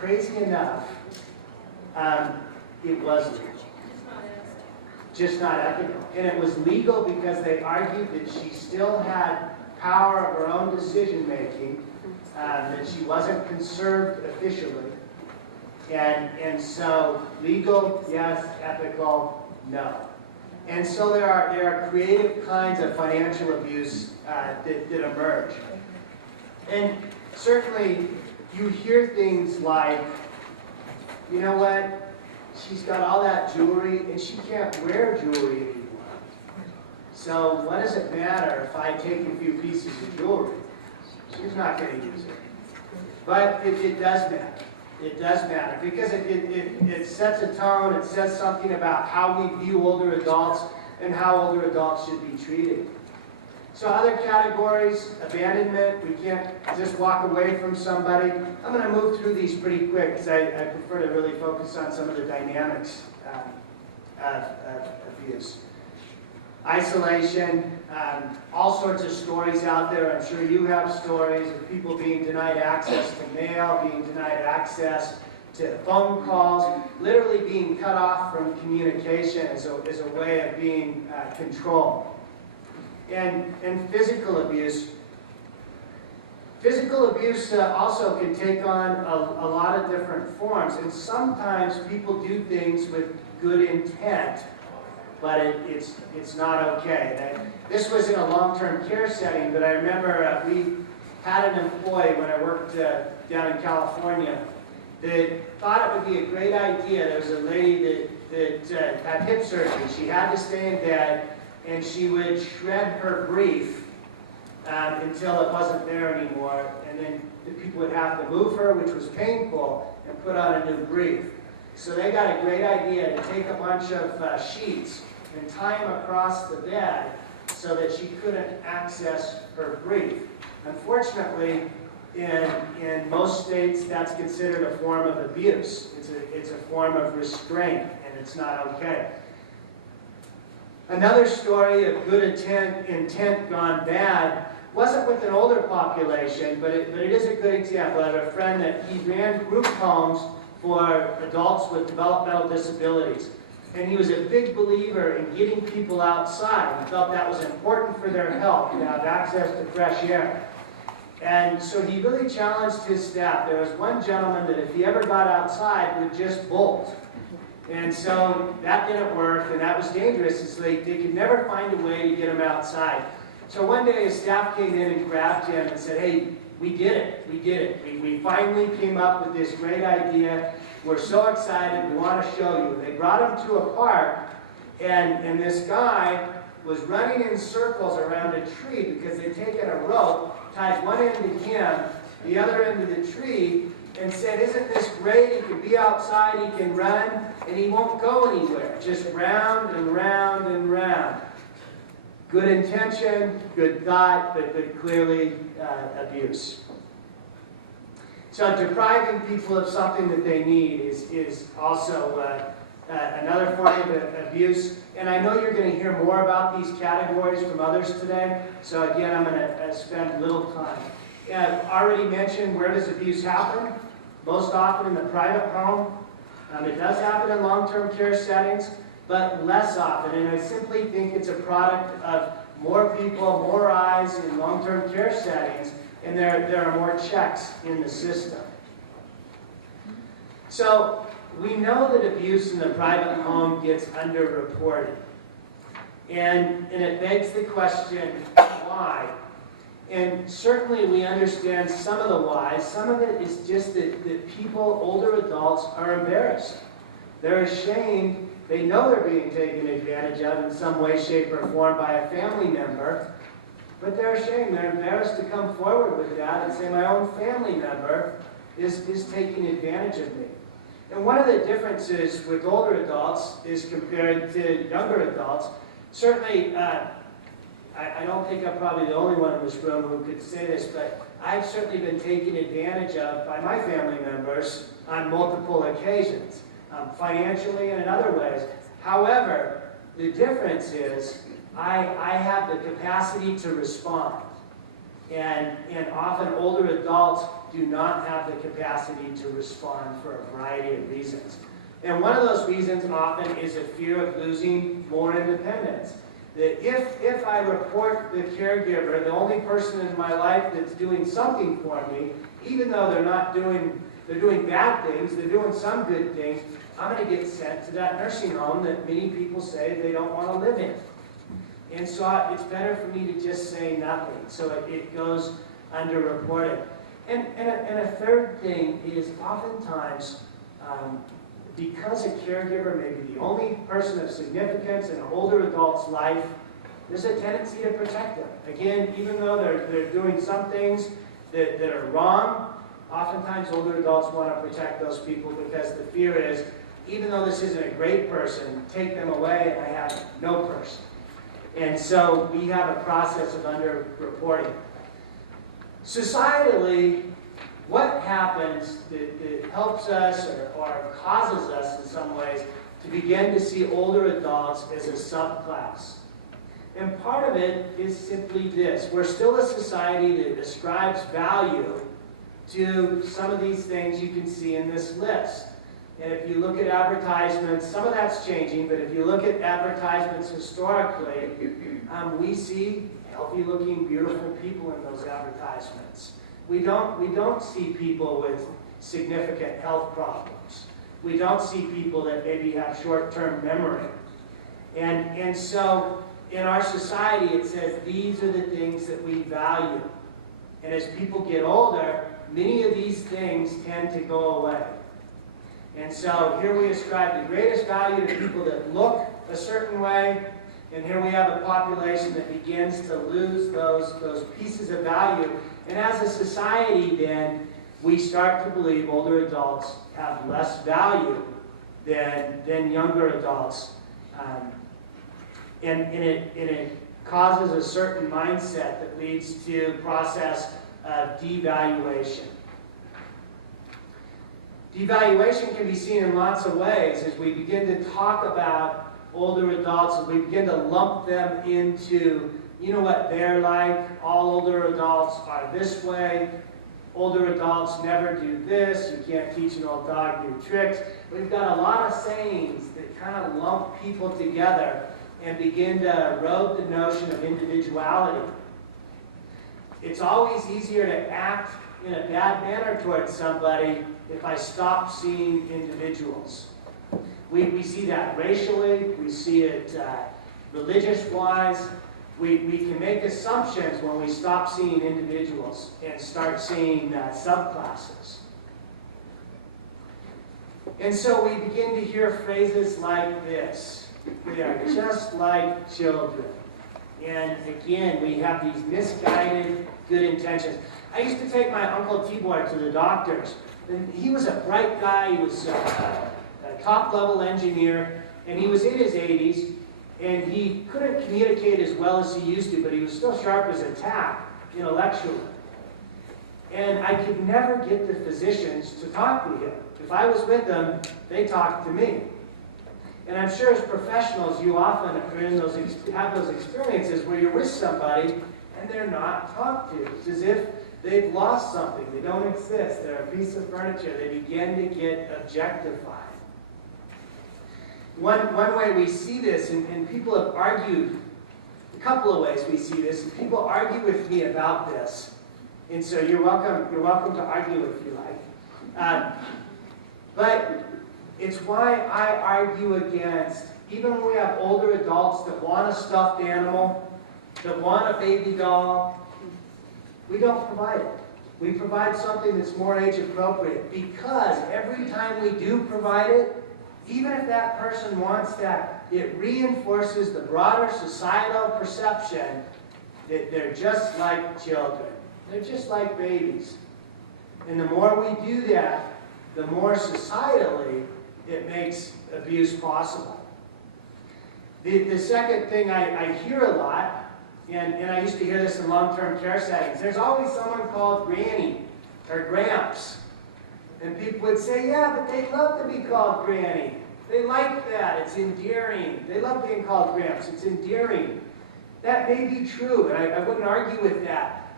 crazy enough, it was legal. Just not ethical. And it was legal because they argued that she still had power of her own decision-making, that she wasn't conserved officially. And so legal, yes; ethical, no. And so there are creative kinds of financial abuse that emerge. And certainly you hear things like, you know what, she's got all that jewelry and she can't wear jewelry anymore. So what does it matter if I take a few pieces of jewelry? She's not going to use it. But it does matter. It does matter because it sets a tone, it says something about how we view older adults and how older adults should be treated. So other categories: abandonment. We can't just walk away from somebody. I'm going to move through these pretty quick because I prefer to really focus on some of the dynamics of abuse. Isolation, all sorts of stories out there. I'm sure you have stories of people being denied access to mail, being denied access to phone calls, literally being cut off from communication as a way of being controlled. And physical abuse. Physical abuse also can take on a lot of different forms, and sometimes people do things with good intent, but it's not okay. This was in a long-term care setting, but I remember we had an employee when I worked down in California that thought it would be a great idea. There was a lady that had hip surgery. She had to stay in bed, and she would shred her brief until it wasn't there anymore, and then the people would have to move her, which was painful, and put on a new brief. So they got a great idea to take a bunch of sheets and tie them across the bed so that she couldn't access her brief. Unfortunately, in most states, that's considered a form of abuse. It's a form of restraint, and it's not okay. Another story of good intent gone bad wasn't with an older population, but it is a good example. I have a friend that he ran group homes for adults with developmental disabilities. And he was a big believer in getting people outside. He felt that was important for their health, to have access to fresh air. And so he really challenged his staff. There was one gentleman that if he ever got outside would just bolt. And so that didn't work, and that was dangerous. So they could never find a way to get him outside. So one day his staff came in and grabbed him and said, "Hey, we did it. We did it. We finally came up with this great idea. We're so excited. We want to show you." They brought him to a park, and this guy was running in circles around a tree because they'd taken a rope, tied one end to him, the other end to the tree, and said, "Isn't this great? He can be outside, he can run, and he won't go anywhere. Just round and round and round." Good intention, good thought, but clearly abuse. So depriving people of something that they need is also another form of abuse. And I know you're going to hear more about these categories from others today. So again, I'm going to spend little time. I've already mentioned, where does abuse happen? Most often in the private home. It does happen in long-term care settings, but less often. And I simply think it's a product of more people, more eyes in long-term care settings, and there are more checks in the system. So we know that abuse in the private home gets underreported. And it begs the question, why? And certainly we understand some of the whys. Some of it is just that people, older adults, are embarrassed. They're ashamed. They know they're being taken advantage of in some way, shape, or form by a family member, but they're ashamed. They're embarrassed to come forward with that and say, my own family member is taking advantage of me. And one of the differences with older adults is compared to younger adults. Certainly, I don't think I'm probably the only one in this room who could say this, but I've certainly been taken advantage of by my family members on multiple occasions, financially and in other ways. However, the difference is I have the capacity to respond. And often older adults do not have the capacity to respond for a variety of reasons. And one of those reasons often is a fear of losing more independence. That if I report the caregiver, the only person in my life that's doing something for me, even though they're doing bad things, they're doing some good things, I'm going to get sent to that nursing home that many people say they don't want to live in. And so it's better for me to just say nothing. So it goes underreported. And a third thing is oftentimes, because a caregiver may be the only person of significance in an older adult's life, there's a tendency to protect them. Again, even though they're doing some things that are wrong, oftentimes older adults want to protect those people because the fear is, even though this isn't a great person, take them away and I have no person. And so we have a process of underreporting. Societally, what happens that helps us or causes us in some ways to begin to see older adults as a subclass? And part of it is simply this. We're still a society that ascribes value to some of these things you can see in this list. And if you look at advertisements, some of that's changing, but if you look at advertisements historically, we see healthy-looking, beautiful people in those advertisements. We don't see people with significant health problems. We don't see people that maybe have short-term memory. And so in our society, it says these are the things that we value. And as people get older, many of these things tend to go away. And so here we ascribe the greatest value to people that look a certain way, and here we have a population that begins to lose those pieces of value. And as a society, then, we start to believe older adults have less value than younger adults. And it causes a certain mindset that leads to a process of devaluation. Devaluation can be seen in lots of ways as we begin to talk about older adults and we begin to lump them into, you know what they're like, all older adults are this way, older adults never do this, you can't teach an old dog new tricks. We've got a lot of sayings that kind of lump people together and begin to erode the notion of individuality. It's always easier to act in a bad manner towards somebody if I stop seeing individuals. We see that racially, we see it religious-wise. We can make assumptions when we stop seeing individuals and start seeing subclasses. And so we begin to hear phrases like this. They are just like children. And again, we have these misguided good intentions. I used to take my Uncle Tibor to the doctors. And he was a bright guy. He was a top-level engineer. And he was in his 80s. And he couldn't communicate as well as he used to, but he was still sharp as a tack intellectually. And I could never get the physicians to talk to him. If I was with them, they talked to me. And I'm sure as professionals, you often are in have those experiences where you're with somebody and they're not talked to. It's as if they've lost something. They don't exist. They're a piece of furniture. They begin to get objectified. One way we see this, and people have argued, a couple of ways we see this, and people argue with me about this. And so you're welcome to argue if you like. But it's why I argue against, even when we have older adults that want a stuffed animal, that want a baby doll, we don't provide it. We provide something that's more age appropriate, because every time we do provide it, even if that person wants that, it reinforces the broader societal perception that they're just like children. They're just like babies. And the more we do that, the more societally it makes abuse possible. The second thing I hear a lot, and I used to hear this in long-term care settings, there's always someone called Granny or Gramps. And people would say, yeah, but they love to be called Granny. They like that. It's endearing. They love being called Gramps. It's endearing. That may be true, and I wouldn't argue with that.